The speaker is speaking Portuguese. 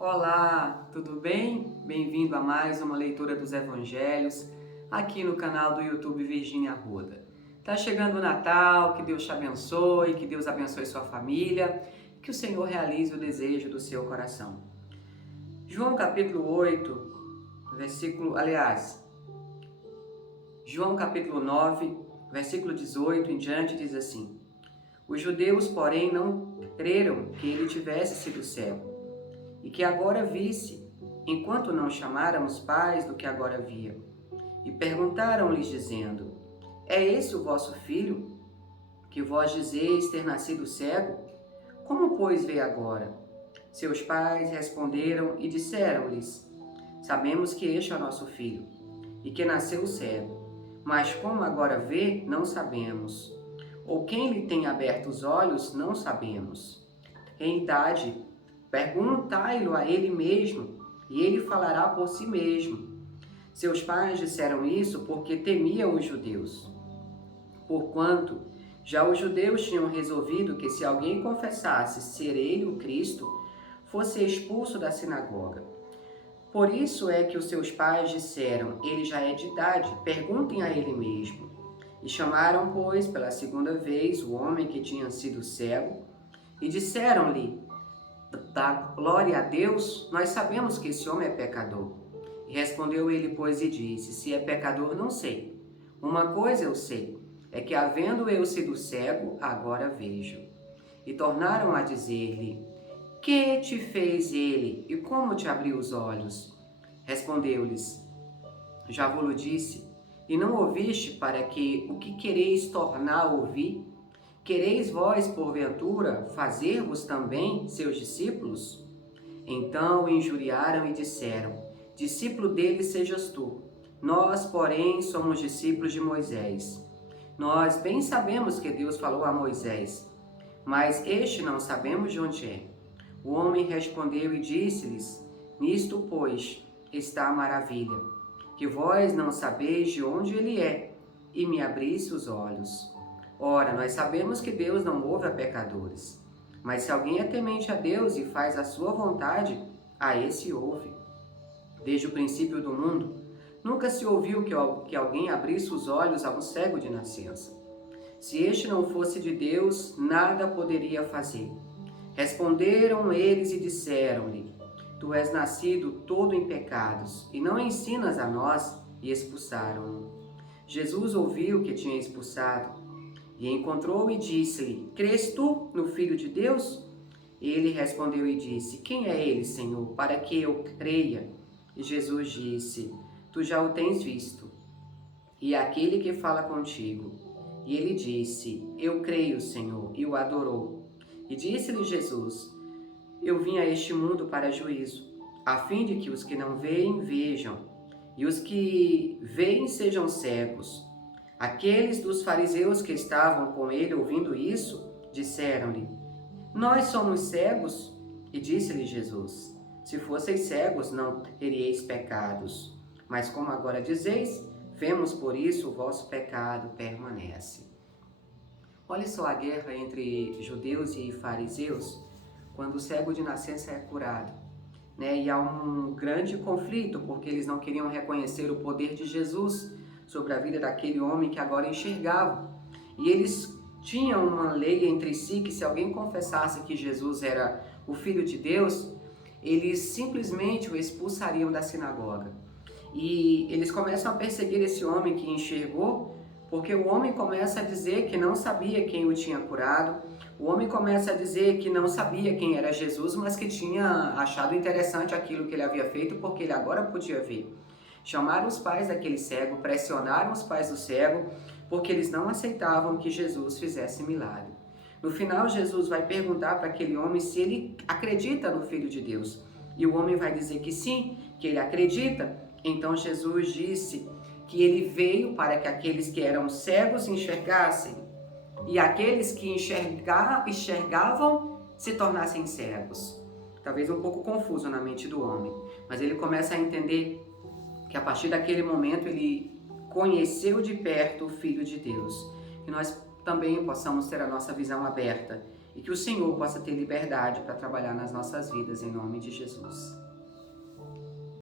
Olá, tudo bem? Bem-vindo a mais uma leitura dos Evangelhos aqui no canal do YouTube Virgínia Arruda. Tá chegando o Natal, que Deus te abençoe, que Deus abençoe sua família, que o Senhor realize o desejo do seu coração. João capítulo 8, João capítulo 9, versículo 18 em diante diz assim: Os judeus, porém, não creram que ele tivesse sido cego, e que agora visse, enquanto não chamáramos pais do que agora via. E perguntaram-lhes, dizendo: É esse o vosso filho, que vós dizeis ter nascido cego? Como, pois, vê agora? Seus pais responderam e disseram-lhes: Sabemos que este é o nosso filho, e que nasceu cego, mas como agora vê, não sabemos. Ou quem lhe tem aberto os olhos, não sabemos. Em idade, perguntai-lo a ele mesmo, e ele falará por si mesmo. Seus pais disseram isso porque temiam os judeus, porquanto já os judeus tinham resolvido que se alguém confessasse ser ele o Cristo, fosse expulso da sinagoga. Por isso é que os seus pais disseram: Ele já é de idade, perguntem a ele mesmo. E chamaram, pois, pela segunda vez o homem que tinha sido cego, e disseram-lhe: Dá glória a Deus, nós sabemos que esse homem é pecador. E respondeu ele, pois, e disse: Se é pecador, não sei. Uma coisa eu sei, é que havendo eu sido cego, agora vejo. E tornaram a dizer-lhe: Que te fez ele, e como te abriu os olhos? Respondeu-lhes: Já vos disse, e não ouviste, para que o que quereis tornar a ouvir? Quereis vós, porventura, fazer-vos também seus discípulos? Então o injuriaram e disseram: Discípulo dele sejas tu. Nós, porém, somos discípulos de Moisés. Nós bem sabemos que Deus falou a Moisés, mas este não sabemos de onde é. O homem respondeu e disse-lhes: Nisto, pois, está a maravilha, que vós não sabeis de onde ele é, e me abrisse os olhos. Ora, nós sabemos que Deus não ouve a pecadores, mas se alguém é temente a Deus e faz a sua vontade, a esse ouve. Desde o princípio do mundo, nunca se ouviu que alguém abrisse os olhos a um cego de nascença. Se este não fosse de Deus, nada poderia fazer. Responderam eles e disseram-lhe: Tu és nascido todo em pecados, e não ensinas a nós, e expulsaram-no. Jesus ouviu que tinha expulsado, e encontrou e disse-lhe: Crês tu no Filho de Deus? Ele respondeu e disse: Quem é ele, Senhor, para que eu creia? E Jesus disse: Tu já o tens visto, e é aquele que fala contigo. E ele disse: Eu creio, Senhor, e o adorou. E disse-lhe Jesus: Eu vim a este mundo para juízo, a fim de que os que não veem, vejam, e os que veem sejam cegos. Aqueles dos fariseus que estavam com ele ouvindo isso, disseram-lhe: Nós somos cegos? E disse-lhe Jesus: Se fosseis cegos, não teríeis pecados. Mas como agora dizeis, vemos por isso o vosso pecado permanece. Olha só a guerra entre judeus e fariseus, quando o cego de nascença é curado, né? E há um grande conflito, porque eles não queriam reconhecer o poder de Jesus sobre a vida daquele homem que agora enxergava. E eles tinham uma lei entre si que se alguém confessasse que Jesus era o Filho de Deus, eles simplesmente o expulsariam da sinagoga. E eles começam a perseguir esse homem que enxergou, porque o homem começa a dizer que não sabia quem o tinha curado, o homem começa a dizer que não sabia quem era Jesus, mas que tinha achado interessante aquilo que ele havia feito, porque ele agora podia ver. Chamaram os pais daquele cego, pressionaram os pais do cego, porque eles não aceitavam que Jesus fizesse milagre. No final, Jesus vai perguntar para aquele homem se ele acredita no Filho de Deus. E o homem vai dizer que sim, que ele acredita. Então Jesus disse que ele veio para que aqueles que eram cegos enxergassem, e aqueles que enxergavam se tornassem cegos. Talvez um pouco confuso na mente do homem, mas ele começa a entender que a partir daquele momento ele conheceu de perto o Filho de Deus. Que nós também possamos ter a nossa visão aberta e que o Senhor possa ter liberdade para trabalhar nas nossas vidas, em nome de Jesus.